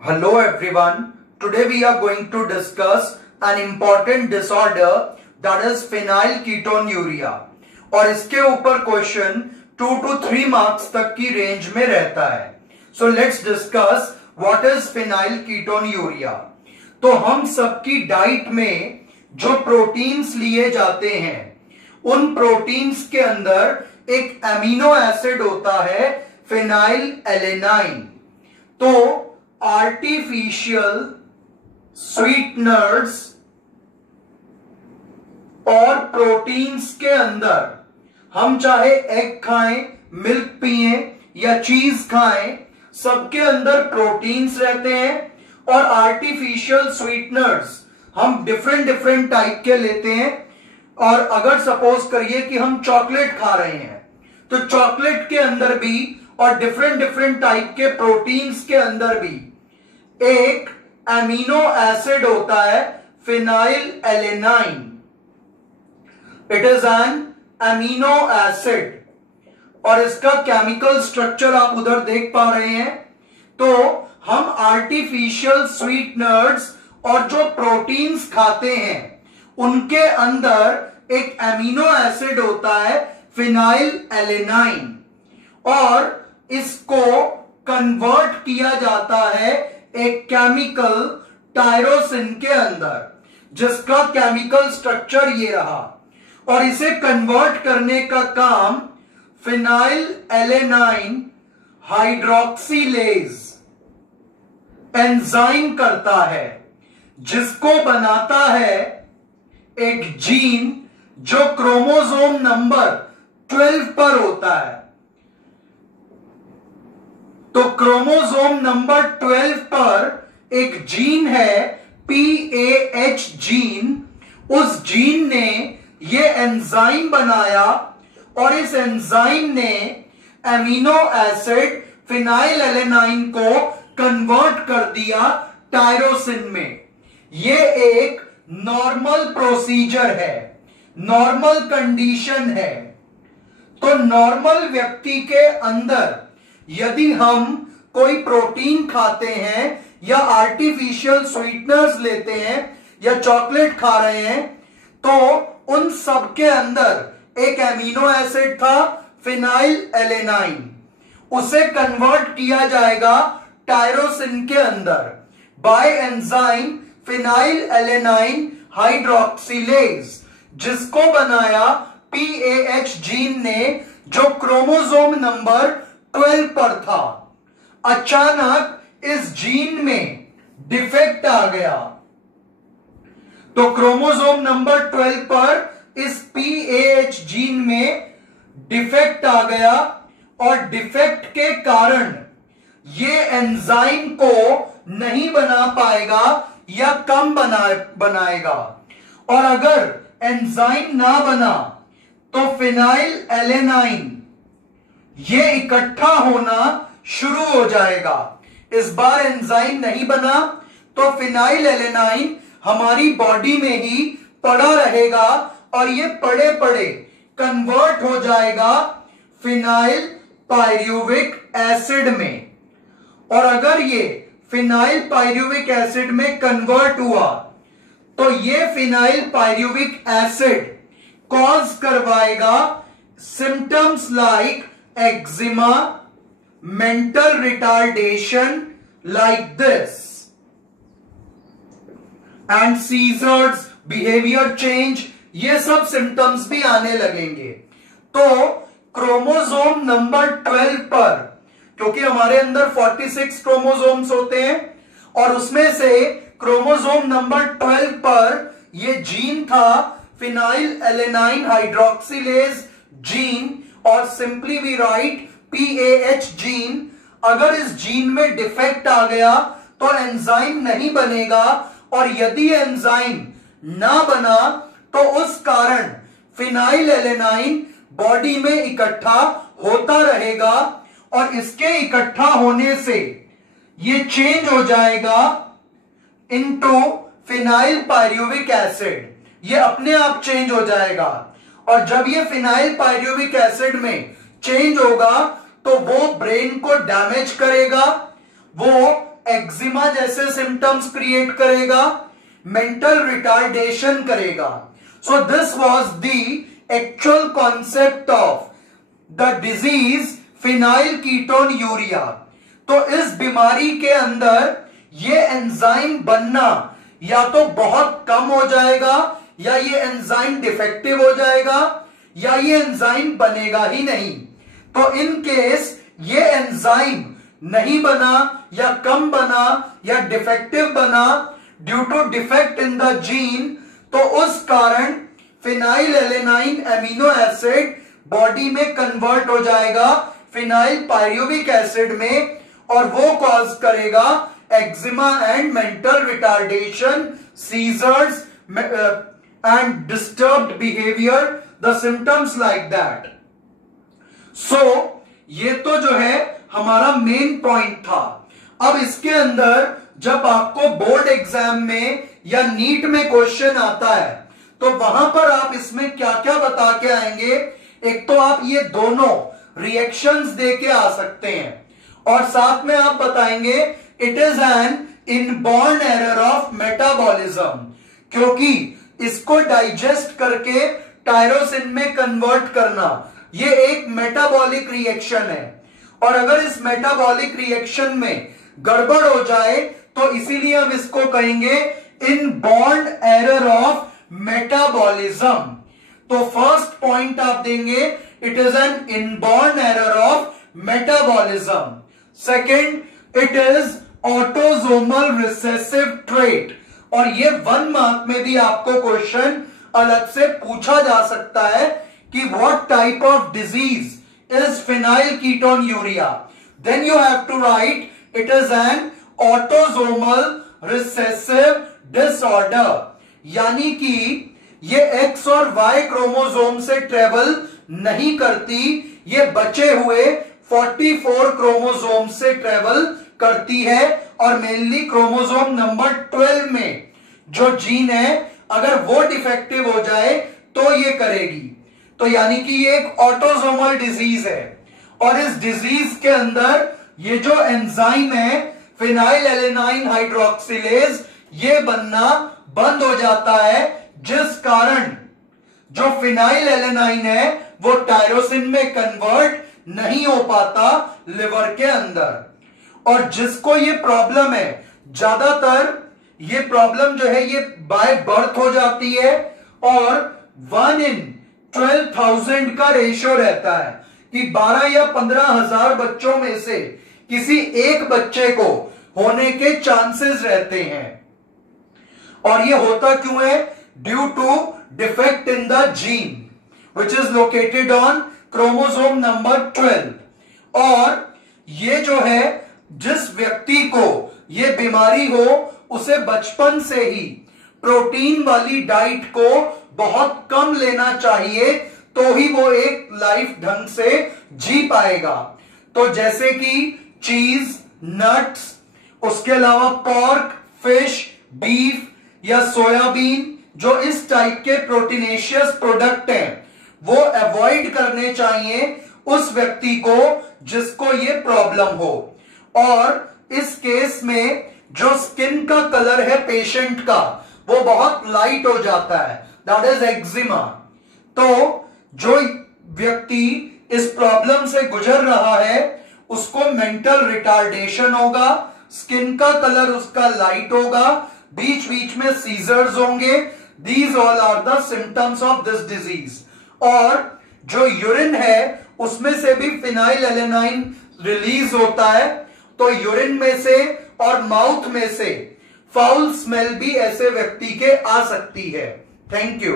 Hello everyone. Today we are going to discuss an important disorder that is phenylketonuria और इसके ऊपर question 2 to 3 marks तक की range में रहता है. So let's discuss what is phenylketonuria. तो हम सबकी डाइट में जो प्रोटीन्स लिए जाते हैं उन प्रोटीन्स के अंदर एक एमिनो एसिड होता है फेनाइलएलेनाइन. तो आर्टिफिशियल स्वीटनर्स और प्रोटीन्स के अंदर हम चाहे एग खाएं, मिल्क पिए या चीज खाएं, सबके अंदर प्रोटीन्स रहते हैं. और आर्टिफिशियल स्वीटनर्स हम डिफरेंट टाइप के लेते हैं. और अगर सपोज करिए कि हम चॉकलेट खा रहे हैं तो चॉकलेट के अंदर भी और डिफरेंट टाइप के प्रोटीन्स के अंदर भी एक एमिनो एसिड होता है phenylalanine. It is an amino acid और इसका केमिकल स्ट्रक्चर आप उधर देख पा रहे हैं. तो हम आर्टिफिशियल स्वीटनर्स और जो प्रोटीन्स खाते हैं उनके अंदर एक एमिनो एसिड होता है फेनाइलएलेनाइन और इसको कन्वर्ट किया जाता है एक केमिकल टायरोसिन के अंदर, जिसका केमिकल स्ट्रक्चर ये रहा. और इसे कन्वर्ट करने का काम फेनाइलएलेनाइन हाइड्रोक्सिलेज एंजाइम करता है, जिसको बनाता है एक जीन जो क्रोमोसोम नंबर 12 पर होता है. तो क्रोमोसोम नंबर 12 पर एक जीन है PAH जीन. उस जीन ने ये एंजाइम बनाया और इस एंजाइम ने एमिनो एसिड फेनाइलएलेनाइन को कन्वर्ट कर दिया टायरोसिन में. ये एक नॉर्मल प्रोसीजर है, नॉर्मल कंडीशन है. तो नॉर्मल व्यक्ति के अंदर यदि हम कोई प्रोटीन खाते हैं या आर्टिफिशियल स्वीटनर्स लेते हैं या चॉकलेट खा रहे हैं तो उन सब के अंदर एक एमिनो एसिड था फेनाइलएलेनाइन. उसे कन्वर्ट किया जाएगा टायरोसिन के अंदर बाय एंजाइम फेनाइलएलेनाइन हाइड्रोक्सिलेज, जिसको बनाया PAH जीन ने जो क्रोमोसोम नंबर 12 पर था. अचानक इस जीन में डिफेक्ट आ गया. तो क्रोमोसोम नंबर 12 पर इस PAH जीन में डिफेक्ट आ गया और डिफेक्ट के कारण ये एंजाइम को नहीं बना पाएगा या कम बनाएगा. और अगर एंजाइम ना बना तो फेनाइलएलेनाइन ये इकट्ठा होना शुरू हो जाएगा. इस बार एंजाइम नहीं बना तो फेनाइलएलेनाइन हमारी बॉडी में ही पड़ा रहेगा और ये पड़े पड़े कन्वर्ट हो जाएगा फिनाइल पायरुविक एसिड में. और अगर ये फिनाइल पायरुविक एसिड में कन्वर्ट हुआ तो ये फिनाइल पायरुविक एसिड कॉज करवाएगा symptoms like eczema, mental retardation like this, and seizures, behavior change. ये सब सिम्टम्स भी आने लगेंगे. तो क्रोमोसोम नंबर 12 पर, क्योंकि हमारे अंदर 46 क्रोमोसोम्स होते हैं और उसमें से क्रोमोसोम नंबर 12 पर ये जीन था फेनाइलएलेनाइन हाइड्रोक्सिलेज जीन और simply we write PAH gene. अगर इस जीन में डिफेक्ट आ गया तो एंजाइम नहीं बनेगा और यदि एंजाइम ना बना तो उस कारण फेनाइलएलेनाइन बॉडी में इकट्ठा होता रहेगा और इसके इकट्ठा होने से ये चेंज हो जाएगा इनटू फिनाइल पायरुविक एसिड. ये अपने आप चेंज हो जाएगा और जब ये फिनाइल पायरुविक एसिड में चेंज होगा तो वो ब्रेन को डैमेज करेगा, वो एक्जिमा जैसे सिम्टम्स क्रिएट करेगा, मेंटल रिटार्डेशन करेगा। So this was the actual concept of the disease phenyl ketone urea. तो इस बीमारी के अंदर ये एंजाइम बनना या तो बहुत कम हो जाएगा, या ये एंजाइम डिफेक्टिव हो जाएगा, या ये एंजाइम बनेगा ही नहीं। तो इन केस ये एंजाइम नहीं बना या कम बना या डिफेक्टिव बना due to defect in the gene, तो उस कारण phenylalanine amino acid body में कन्वर्ट हो जाएगा फिनाइल पायरुविक एसिड में, और वो कॉज करेगा eczema and mental retardation, seizures and disturbed behaviour, the symptoms like that. So ये तो जो है हमारा मेन पॉइंट था। अब इसके अंदर जब आपको बोर्ड एग्जाम में या नीट में क्वेश्चन आता है, तो वहां पर आप इसमें क्या क्या बता के आएंगे। एक तो आप ये दोनों रिएक्शंस दे के आ सकते हैं, और साथ में आप बताएंगे it is N inborn error of metabolism, क्योंकि इसको डाइजेस्ट करके टायरोसिन में कन्वर्ट करना ये एक मेटाबॉलिक रिएक्शन है, और अगर इस मेटाबॉलिक रिएक्शन में गड़बड़ हो जाए तो इसीलिए हम इसको कहेंगे इनबॉर्न एरर ऑफ मेटाबॉलिज्म। तो फर्स्ट पॉइंट आप देंगे it is N inborn error of metabolism. Second, it is autosomal recessive trait, और ये 1 मार्क में भी आपको क्वेश्चन अलग से पूछा जा सकता है कि what type of disease is phenylketonuria. Then you have to write it is an autosomal recessive disorder, यानी कि ये एक्स और वाई क्रोमोसोम से ट्रेवल नहीं करती, ये बचे हुए 44 क्रोमोसोम से ट्रेवल करती है, और मेनली क्रोमोसोम नंबर 12 में जो जीन है अगर वो डिफेक्टिव हो जाए तो ये करेगी। तो यानी कि ये एक ऑटोसोमल डिजीज है, और इस डिजीज के अंदर ये जो एंजाइम है फिनाइल एलेनाइन हाइड्रोक्सिलेज, ये बनना बंद हो जाता है, जिस कारण जो फिनाइल एलेनाइन है वो टायरोसिन में कन्वर्ट नहीं हो पाता लिवर के अंदर। और जिसको ये प्रॉब्लम है, ज्यादातर ये प्रॉब्लम जो है ये बाय बर्थ हो जाती है, और 1 in 12,000 का रेशियो रहता है कि 12 या 15,000 बच्चों में से किसी एक बच्चे को होने के चांसेस रहते हैं। और ये होता क्यों है? Due to defect in the gene which is located on chromosome number 12। और ये जो है जिस व्यक्ति को ये बीमारी हो उसे बचपन से ही प्रोटीन वाली डाइट को बहुत कम लेना चाहिए, तो ही वो एक लाइफ ढंग से जी पाएगा। तो जैसे कि चीज, नट्स, उसके अलावा पोर्क, फिश, बीफ या सोयाबीन, जो इस टाइप के प्रोटीनेशियस प्रोडक्ट हैं, वो अवॉइड करने चाहिए उस व्यक्ति को जिसको ये प्रॉब्लम हो। और इस केस में जो स्किन का कलर है पेशेंट का वो बहुत लाइट हो जाता है, दैट इज एक्जिमा। तो जो व्यक्ति इस प्रॉब्लम से गुजर रहा है उसको मेंटल रिटार्डेशन होगा, स्किन का कलर उसका लाइट होगा, बीच बीच में सीजर्स होंगे। These all are the symptoms of this disease. और जो यूरिन है उसमें से भी फिनाइल एलेनाइन रिलीज होता है, तो यूरिन में से और माउथ में से फाउल स्मेल भी ऐसे व्यक्ति के आ सकती है। Thank you.